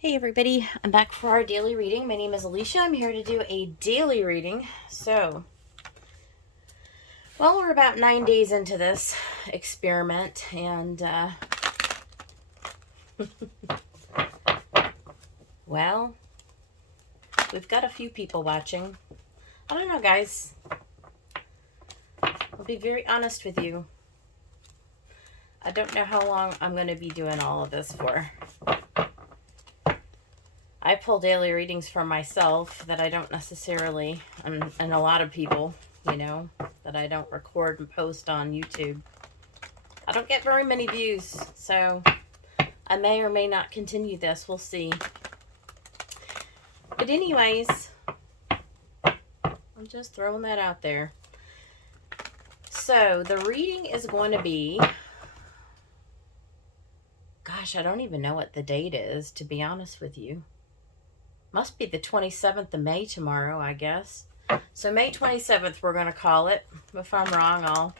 Hey everybody, I'm back for our daily reading. My name is Alicia. I'm here to do a daily reading. We're about 9 days into this experiment, and well, we've got a few people watching. I don't know, guys. I'll be very honest with you. I don't know how long I'm going to be doing all of this for. I pull daily readings for myself that I don't necessarily, and a lot of people, that I don't record and post on YouTube. I don't get very many views, so I may or may not continue this. We'll see. But anyways, I'm just throwing that out there. So the reading is going to be, gosh, I don't even know what the date is, to be honest with you. Must be the 27th of May tomorrow, I guess. So May 27th, we're going to call it. If I'm wrong, I'll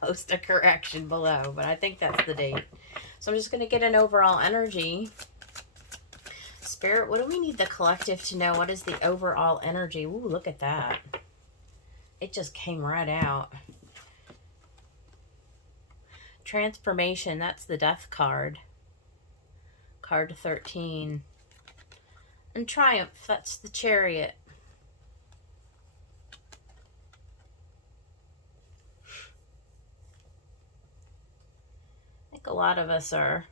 post a correction below, but I think that's the date. So I'm just going to get an overall energy. Spirit, what do we need the collective to know? What is the overall energy? Ooh, look at that. It just came right out. Transformation, that's the Death card. Card 13. And Triumph, that's the Chariot. I think a lot of us are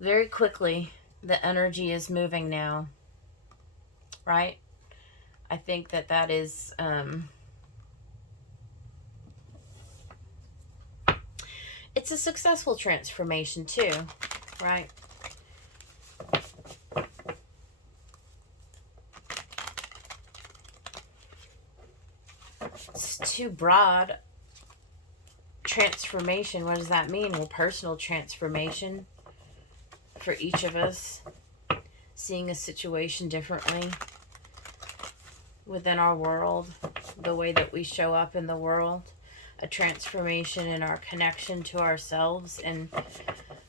very quickly, the energy is moving now, right? I think that is it's a successful transformation too, right? It's too broad. Transformation, what does that mean? Well, personal transformation for each of us, seeing a situation differently within our world, the way that we show up in the world, a transformation in our connection to ourselves, and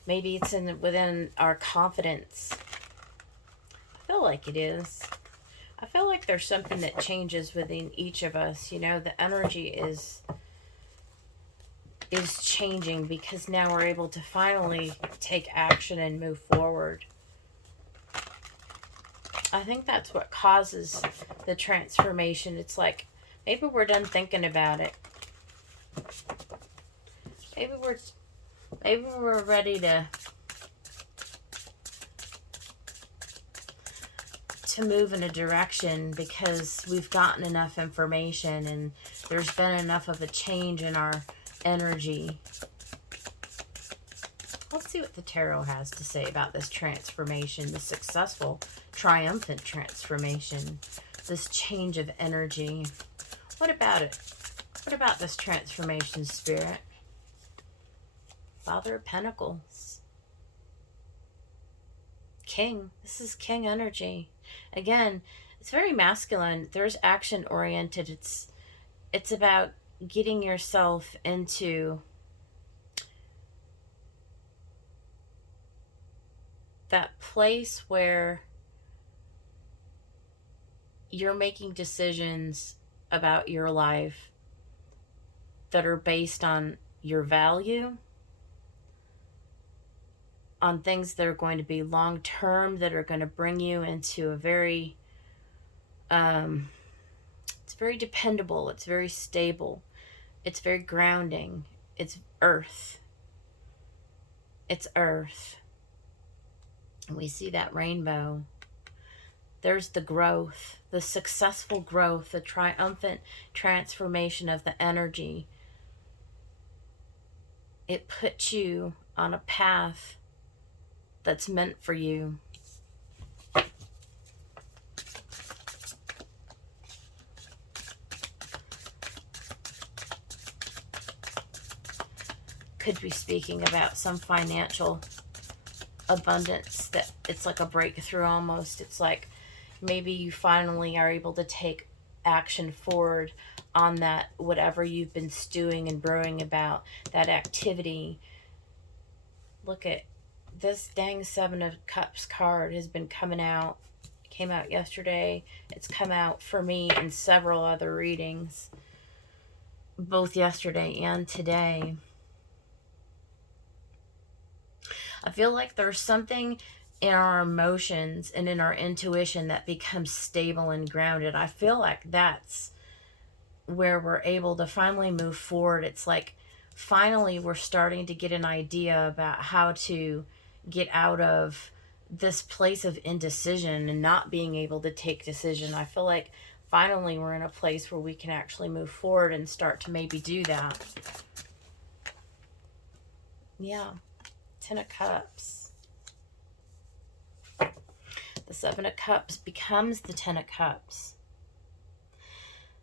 maybe it's within our confidence. I feel like it is. I feel like there's something that changes within each of us. The energy is changing because now we're able to finally take action and move forward. I think that's what causes the transformation. It's like maybe we're done thinking about it. Maybe we're ready to move in a direction because we've gotten enough information and there's been enough of a change in our energy. Let's see what the tarot has to say about this transformation, the successful, triumphant transformation, this change of energy. What about it? What about this transformation, Spirit? Father of Pentacles. King. This is King energy. Again, it's very masculine. There's action oriented. It's about getting yourself into that place where you're making decisions about your life that are based on your value, on things that are going to be long term, that are going to bring you into a very it's very dependable, it's very stable, it's very grounding. It's earth. It's earth. And we see that rainbow. There's the growth, the successful growth, the triumphant transformation of the energy. It puts you on a path that's meant for you. Could be speaking about some financial abundance, that it's like a breakthrough almost. It's like maybe you finally are able to take action forward on that, whatever you've been stewing and brewing about, that activity. Look at this dang Seven of Cups card has been coming out. It came out yesterday. It's come out for me in several other readings, both yesterday and today. I feel like there's something in our emotions and in our intuition that becomes stable and grounded. I feel like that's where we're able to finally move forward. It's like finally we're starting to get an idea about how to get out of this place of indecision and not being able to take decision. I feel like finally we're in a place where we can actually move forward and start to maybe do that. Yeah. Ten of Cups. The Seven of Cups becomes the Ten of Cups.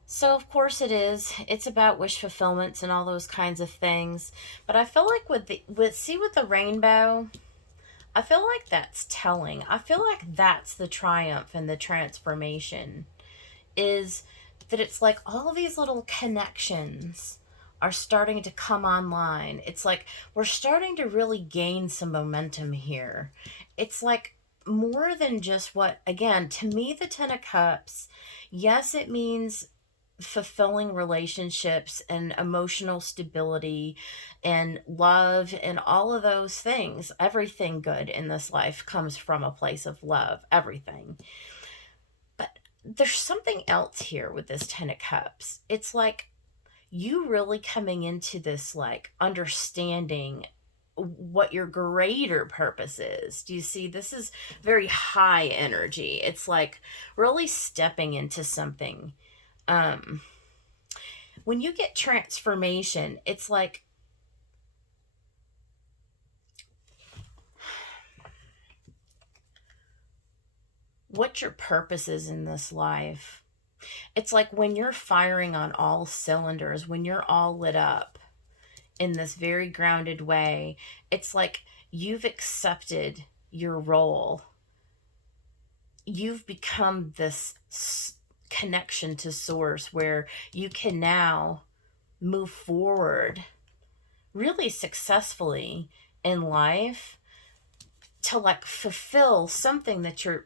So of course it is. It's about wish fulfillments and all those kinds of things. But I feel like with the rainbow, I feel like that's telling. I feel like that's the triumph and the transformation, is that it's like all these little connections are starting to come online. It's like we're starting to really gain some momentum here. It's like more than just what, again, to me, the Ten of Cups, yes, it means fulfilling relationships and emotional stability and love and all of those things. Everything good in this life comes from a place of love, everything. But there's something else here with this Ten of Cups. It's like you really coming into this, like, understanding what your greater purpose is. Do you see? This is very high energy. It's like really stepping into something. When you get transformation, it's like what your purpose is in this life. It's like when you're firing on all cylinders, when you're all lit up in this very grounded way, it's like you've accepted your role. You've become this connection to source where you can now move forward really successfully in life to, like, fulfill something that you're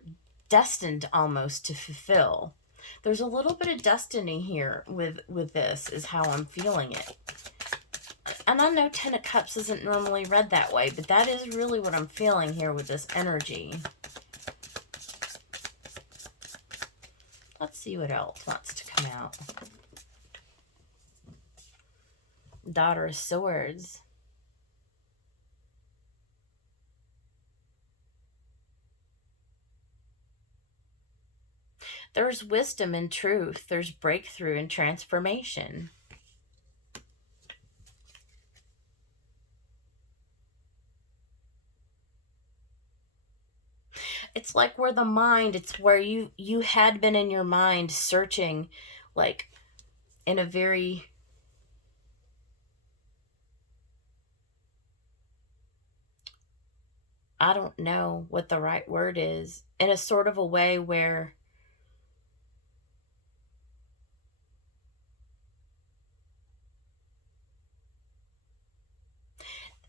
destined almost to fulfill. There's a little bit of destiny here with this, is how I'm feeling it. And I know Ten of Cups isn't normally read that way, but that is really what I'm feeling here with this energy. Let's see what else wants to come out. Daughter of Swords. There's wisdom and truth. There's breakthrough and transformation. It's like where the mind, it's where you had been in your mind searching, like, in a very, I don't know what the right word is, in a sort of a way where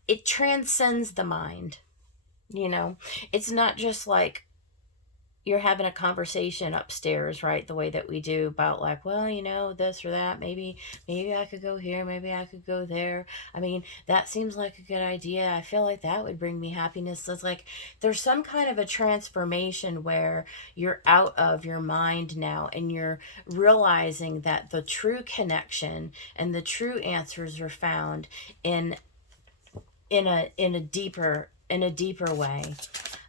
it transcends the mind. You know, it's not just like you're having a conversation upstairs, right? The way that we do about, like, well, you know, this or that, maybe I could go here, maybe I could go there. I mean, that seems like a good idea. I feel like that would bring me happiness. It's like there's some kind of a transformation where you're out of your mind now and you're realizing that the true connection and the true answers are found in a deeper way.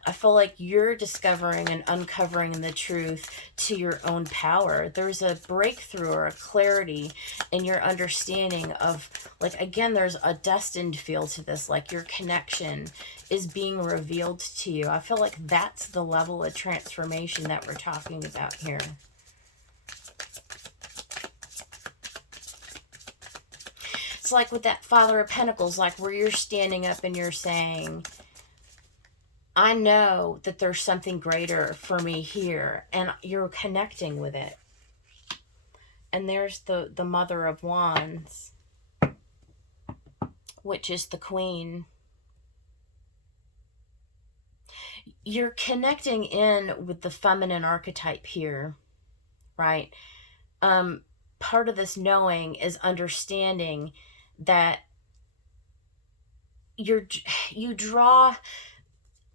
I feel like you're discovering and uncovering the truth to your own power. There's a breakthrough or a clarity in your understanding of, like, again, there's a destined feel to this, like your connection is being revealed to you. I feel like that's the level of transformation that we're talking about here. It's like with that Father of Pentacles, like where you're standing up and you're saying, I know that there's something greater for me here, and you're connecting with it. And there's the Mother of Wands, which is the Queen. you're connecting in with the feminine archetype here, right? Part of this knowing is understanding that you're you draw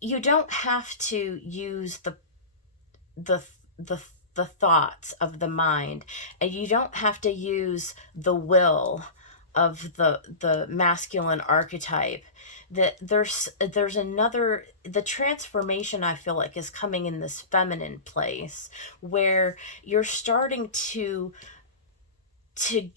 you don't have to use the the the thoughts of the mind, and you don't have to use the will of the masculine archetype. That there's another, the transformation I feel like is coming in this feminine place, where you're starting to to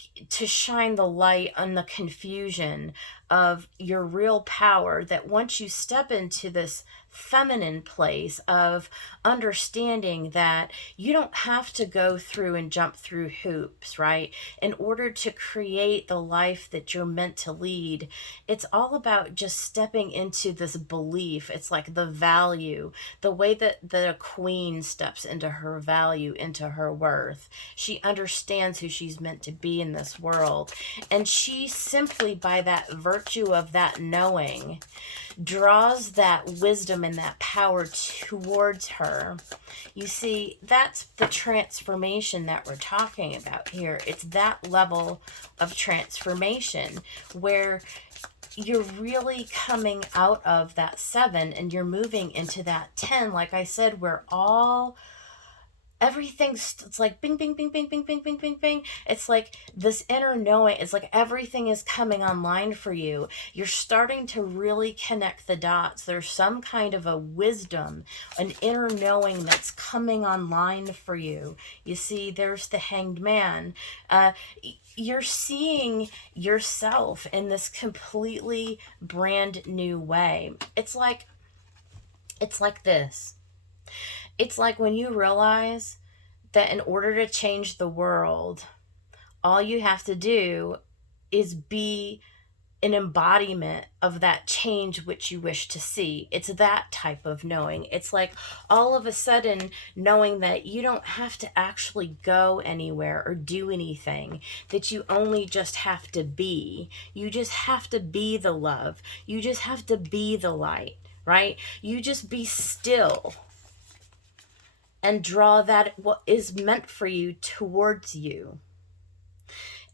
shine the light on the confusion of your real power, that once you step into this feminine place of understanding that you don't have to go through and jump through hoops, right, in order to create the life that you're meant to lead. It's all about just stepping into this belief. It's like the value, the way that a queen steps into her value, into her worth. She understands who she's meant to be in this world, and she simply, by that virtue of that knowing, draws that wisdom and that power towards her. You see, that's the transformation that we're talking about here. It's that level of transformation where you're really coming out of that 7 and you're moving into that 10. Like I said, where everything's, it's like bing bing bing bing bing bing bing bing bing. It's like this inner knowing. It's like everything is coming online for you. You're starting to really connect the dots. There's some kind of a wisdom, an inner knowing that's coming online for you. You see, there's the Hanged Man. You're seeing yourself in this completely brand new way. It's like this. It's like when you realize that in order to change the world, all you have to do is be an embodiment of that change which you wish to see. It's that type of knowing. It's like all of a sudden knowing that you don't have to actually go anywhere or do anything, that you only just have to be. You just have to be the love. You just have to be the light, right? You just be still and draw that what is meant for you towards you.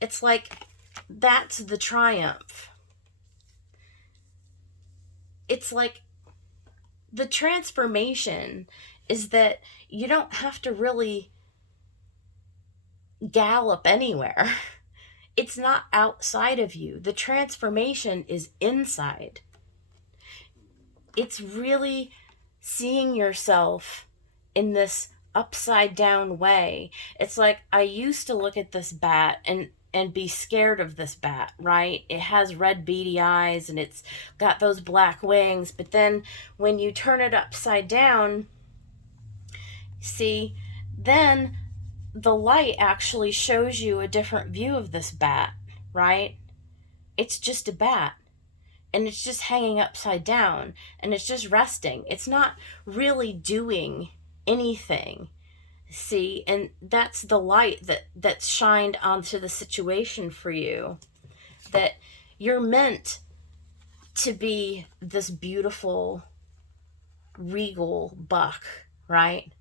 It's like that's the triumph. It's like the transformation is that you don't have to really gallop anywhere. It's not outside of you. The transformation is inside. It's really seeing yourself in this upside down way. It's like I used to look at this bat and be scared of this bat, right? It has red beady eyes and it's got those black wings, but then when you turn it upside down, see, then the light actually shows you a different view of this bat, right? It's just a bat. And it's just hanging upside down and it's just resting. It's not really doing anything. See, and that's the light that's shined onto the situation for you, that you're meant to be this beautiful regal buck, right?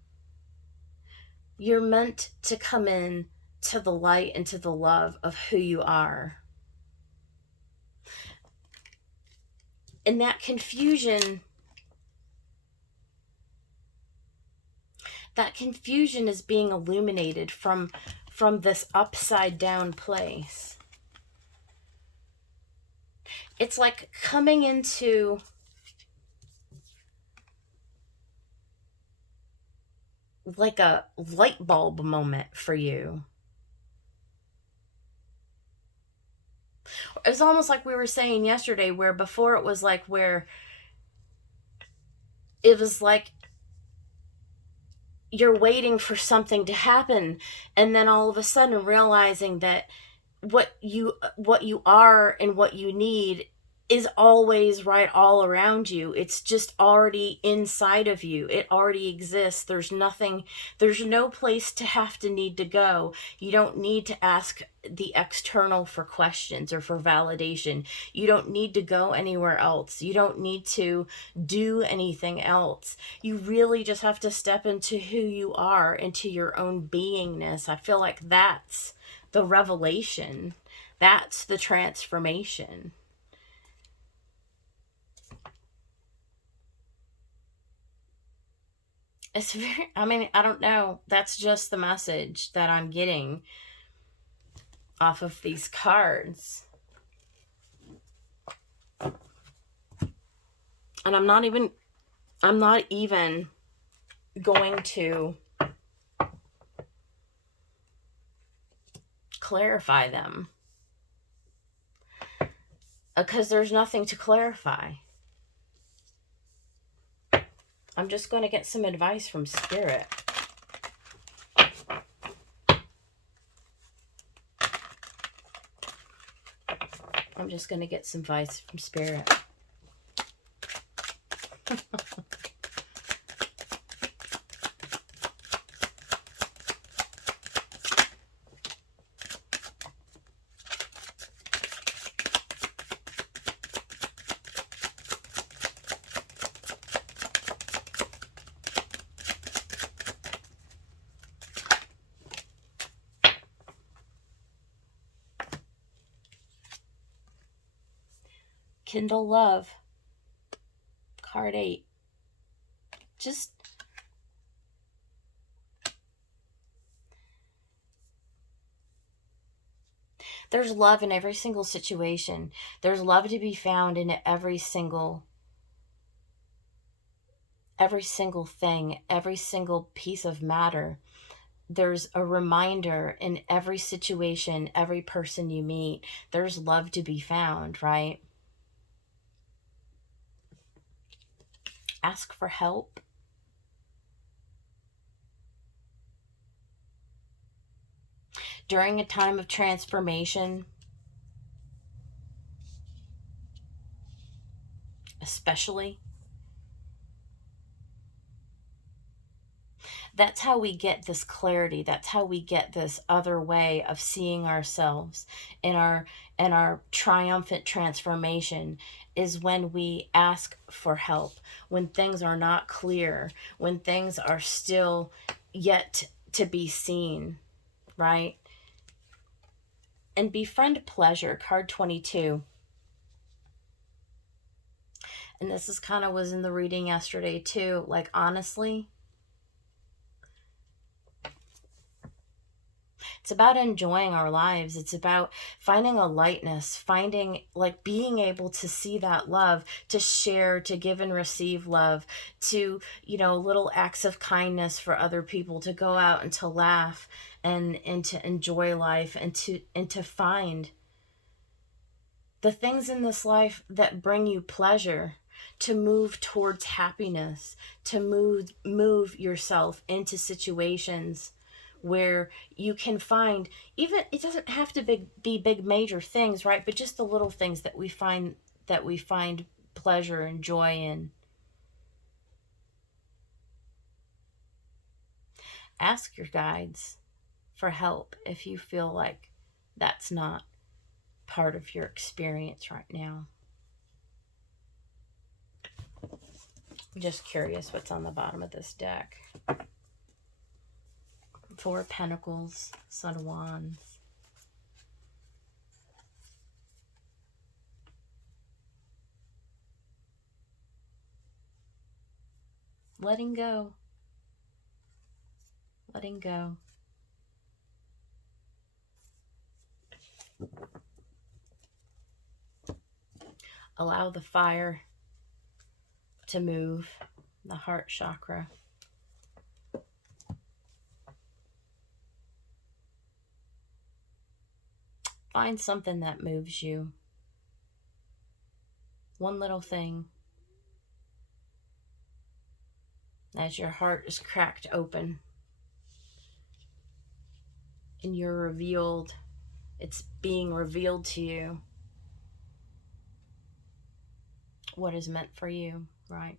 You're meant to come in to the light and to the love of who you are. And that confusion is being illuminated from this upside down place. It's like coming into like a light bulb moment for you. It was almost like we were saying yesterday, where before it was like where it was like you're waiting for something to happen, and then all of a sudden realizing that what you are and what you need is always right all around you. It's just already inside of you. It already exists. There's nothing, there's no place to have to need to go. You don't need to ask the external for questions or for validation. You don't need to go anywhere else. You don't need to do anything else. You really just have to step into who you are, into your own beingness. I feel like that's the revelation. That's the transformation. It's very, I mean, I don't know. That's just the message that I'm getting off of these cards. And I'm not even going to clarify them. Because there's nothing to clarify. I'm just going to get some advice from Spirit. I'm just going to get some advice from Spirit. Kindle Love. Card 8. Just there's love in every single situation. There's love to be found in every single thing, every single piece of matter. There's a reminder in every situation, every person you meet. There's love to be found, right? Ask for help. During a time of transformation, especially, that's how we get this clarity. That's how we get this other way of seeing ourselves in our triumphant transformation, is when we ask for help, when things are not clear, when things are still yet to be seen, right? And befriend pleasure, card 22. And this is kind of was in the reading yesterday too. Like, honestly, it's about enjoying our lives. It's about finding a lightness, finding, like, being able to see that love, to share, to give and receive love, to, you know, little acts of kindness for other people, to go out and to laugh and to enjoy life, and to find the things in this life that bring you pleasure, to move towards happiness, to move yourself into situations where you can find, even, it doesn't have to be big major things, right? But just the little things that we find pleasure and joy in. Ask your guides for help if you feel like that's not part of your experience right now. I'm just curious what's on the bottom of this deck. 4 of Pentacles, Son of Wands. Letting go. Letting go. Allow the fire to move, the heart chakra. Find something that moves you. One little thing. As your heart is cracked open and you're revealed, it's being revealed to you. what is meant for you, right?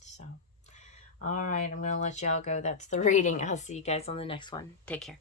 So, all right, I'm going to let y'all go. That's the reading. I'll see you guys on the next one. Take care.